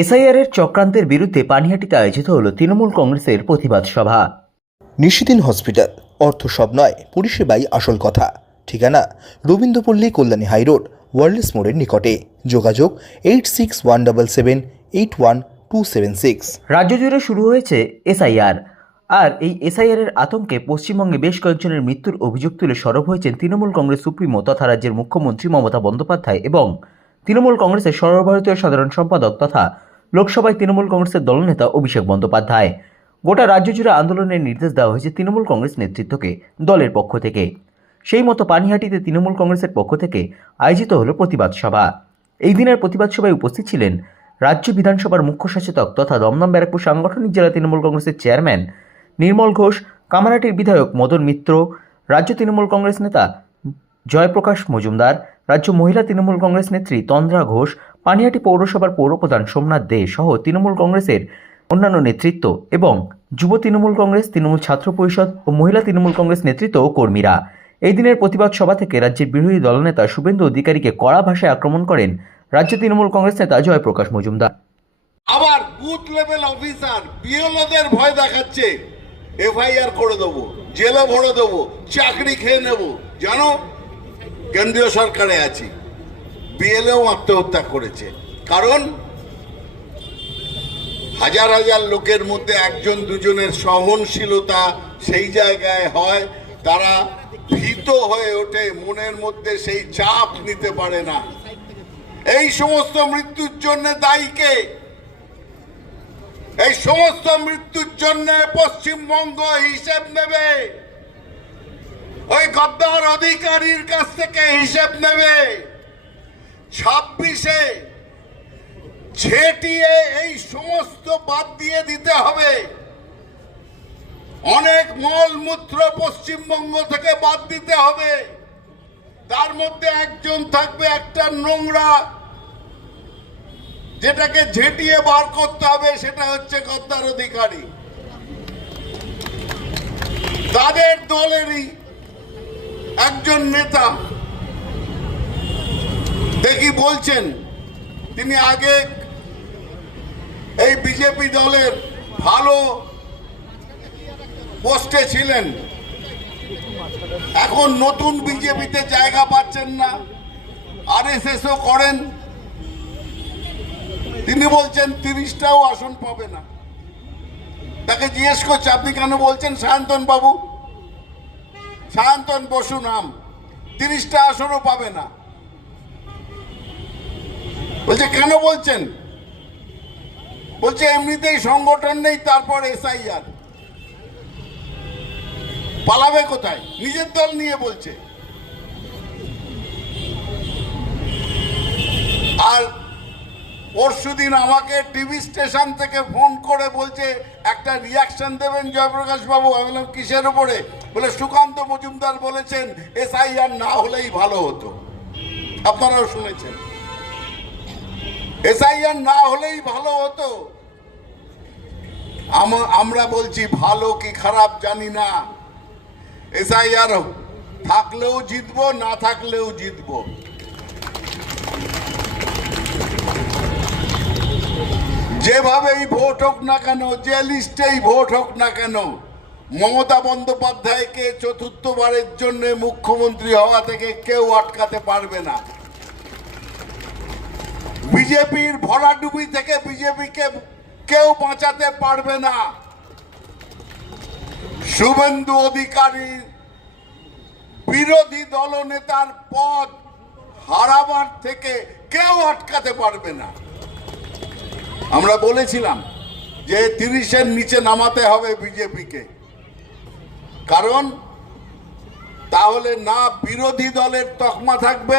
SIR এর চক্রান্তের বিরুদ্ধে পানিহাটিতে আয়োজিত হল তৃণমূল কংগ্রেসের প্রতিবাদ সভা। নিশিদিন হসপিটাল অর্থ সব নয় পরিষেবাই আসল কথা। ঠিকানা রবীন্দ্রপল্লী কল্যাণী হাইরোড ওয়ার্ল্ডস মোড়ের নিকটে। যোগাযোগ eight six one double seven eight one two seven six. রাজ্য জুড়ে শুরু হয়েছে এসআইআর। আর এই এসআইআর এর আতঙ্কে পশ্চিমবঙ্গে বেশ কয়েকজনের মৃত্যুর অভিযোগ তুলে সরব হয়েছেন তৃণমূল কংগ্রেস সুপ্রিমো তথা রাজ্যের মুখ্যমন্ত্রী মমতা বন্দ্যোপাধ্যায় এবং তৃণমূল কংগ্রেসের সর্বভারতীয় সাধারণ সম্পাদক তথা লোকসভায় তৃণমূল কংগ্রেসের দলনেতা অভিষেক বন্দ্যোপাধ্যায়। গোটা রাজ্য জুড়ে আন্দোলনের নির্দেশ দেওয়া হয়েছে তৃণমূল কংগ্রেস নেতৃত্বকে দলের পক্ষ থেকে। সেই মতো পানিহাটিতে তৃণমূল কংগ্রেসের পক্ষ থেকে আয়োজিত হলো প্রতিবাদ সভা। এই দিনের প্রতিবাদ সভায় উপস্থিত ছিলেন রাজ্য বিধানসভার মুখ্য সচেতক তথা দমদম ব্যারাকপুর সাংগঠনিক জেলা তৃণমূল কংগ্রেসের চেয়ারম্যান নির্মল ঘোষ, কামারহাটির বিধায়ক মদন মিত্র, রাজ্য তৃণমূল কংগ্রেস নেতা জয়প্রকাশ মজুমদার, রাজ্য মহিলা তৃণমূল কংগ্রেস নেত্রী তন্দ্রা ঘোষ পানিহাটি পৌরসভার পৌরপ্রধান সোমনাথ দে সহ তৃণমূল কংগ্রেসের অন্যান্য নেতৃত্ব এবং যুব তৃণমূল কংগ্রেস, তৃণমূল ছাত্র পরিষদ ও মহিলা তৃণমূল কংগ্রেস নেতৃত্ব ও কর্মীরা। এই দিনের প্রতিবাদ সভা থেকে রাজ্যের বিরোধী দলনেতা শুভেন্দু অধিকারীকে কড়া ভাষায় আক্রমণ করেন রাজ্য তৃণমূল কংগ্রেস নেতা জয়প্রকাশ মজুমদার। আবার বুথ লেভেল অফিসার বিএলওদের ভয় দেখাচ্ছে। এফআইআর করে দেবো, জেলে ভরে দেবো, চাকরি খেয়ে নেব। জানো, কেন্দ্রীয় সরকারে আছি। বিএলও আত্মহত্যা করেছে। কারণ হাজার হাজার লোকের মধ্যে একজন দুজনের সহনশীলতা সেই জায়গায় হয়, তারা ভীত হয়ে ওঠে, মনের মধ্যে সেই চাপ নিতে পারে না। এই সমস্ত মৃত্যুর জন্য দায়ীকে এই সমস্ত মৃত্যুর জন্য পশ্চিমবঙ্গ হিসেব নেবে। ওই গদ্দার অধিকারীর কাছ থেকে হিসেব নেবে। ছাব্বিশে ছেটিয়ে এই সমস্ত বাদ দিয়ে দিতে হবে। অনেক মলমূত্র পশ্চিমবঙ্গ থেকে বাদ দিতে হবে। তার মধ্যে একজন থাকবে, একটা নোংরা। যেটাকে ঝেঁটিয়ে বার করতে হবে, সেটা হচ্ছে গদ্দার অধিকারী। তাদের দলেরই একজন নেতা দেখি বলছেন? তিনি আগে এই বিজেপি দলের ভালো পোস্টে ছিলেন। এখন নতুন বিজেপিতে জায়গা পাচ্ছেন না। আর আরএসএসও করেন। তিনি বলছেন তিরিশটাও আসন পাবে না। তাকে জিজ্ঞেস করছে, আপনি কেন বলছেন সায়ন্তন বাবু? সায়ন্তন বসু নাম। তিরিশটা আসনও পাবে না। বলছে, কেন বলছেন? বলছে, এমনিতেই সংগঠন নেই, তারপর এসআইআর। পালাবে কোথায়? নিজের দল নিয়ে বলছে। আর পরশুদিন আমাকে টিভি স্টেশন থেকে ফোন করে বলছে, একটা রিয়াকশন দেবেন জয়প্রকাশ বাবু আমি বললাম, কিসের উপরে? বলে, সুকান্ত মজুমদার বলেছেন, এসআইআর না হলেই ভালো হতো। আপনারাও শুনেছেন। এসআইআর না হলেই ভালো হতো। আমরা বলছি, ভালো কি খারাপ জানি না। এসআইআর থাকলেও জিতবো, না থাকলেও জিতবো। যেভাবেই ভোট হোক না কেন, যে লিস্টেই ভোট হোক না কেন, মমতা বন্দ্যোপাধ্যায়কে চতুর্থবারের জন্য মুখ্যমন্ত্রী হওয়া থেকে কেউ আটকাতে পারবে না। বিজেপির ভরাডুবি থেকে বিজেপিকে কেউ বাঁচাতে পারবে না। শুভেন্দু অধিকারীর বিরোধী দলনেতার পদ হারাবার থেকে কেউ আটকাতে পারবে না। আমরা বলেছিলাম যে তিরিশের নিচে নামাতে হবে বিজেপিকে। কারণ তাহলে না বিরোধী দলের তকমা থাকবে